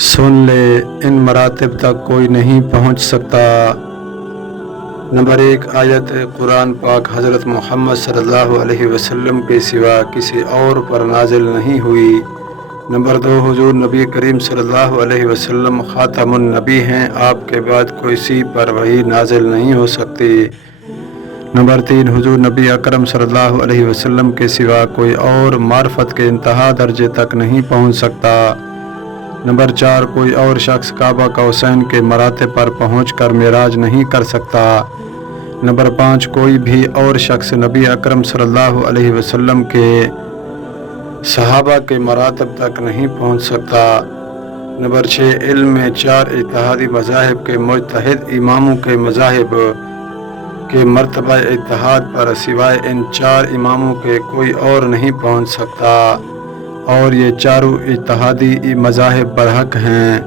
سن لے ان مراتب تک کوئی نہیں پہنچ سکتا۔ نمبر 1 آیت قرآن پاک حضرت محمد صلی اللہ علیہ وسلم کے سوا کسی اور پر نازل نہیں ہوئی۔ نمبر 2 حضور نبی کریم صلی اللہ علیہ وسلم خاتم النبی ہیں، آپ کے بعد کسی پر وحی نازل نہیں ہو سکتی۔ نمبر 3 حضور نبی اکرم صلی اللہ علیہ وسلم کے سوا کوئی اور معرفت کے انتہا درجے تک نہیں پہنچ سکتا۔ نمبر 4 کوئی اور شخص کعبہ قوسین کے مراتب پر پہنچ کر معراج نہیں کر سکتا۔ نمبر 5 کوئی بھی اور شخص نبی اکرم صلی اللہ علیہ وسلم کے صحابہ کے مراتب تک نہیں پہنچ سکتا۔ نمبر 6 علم میں 4 اتحادی مذاہب کے مجتہد اماموں کے مذاہب کے مرتبہ اتحاد پر سوائے ان 4 اماموں کے کوئی اور نہیں پہنچ سکتا، اور یہ چاروں اتحادی مذاہب برحق ہیں۔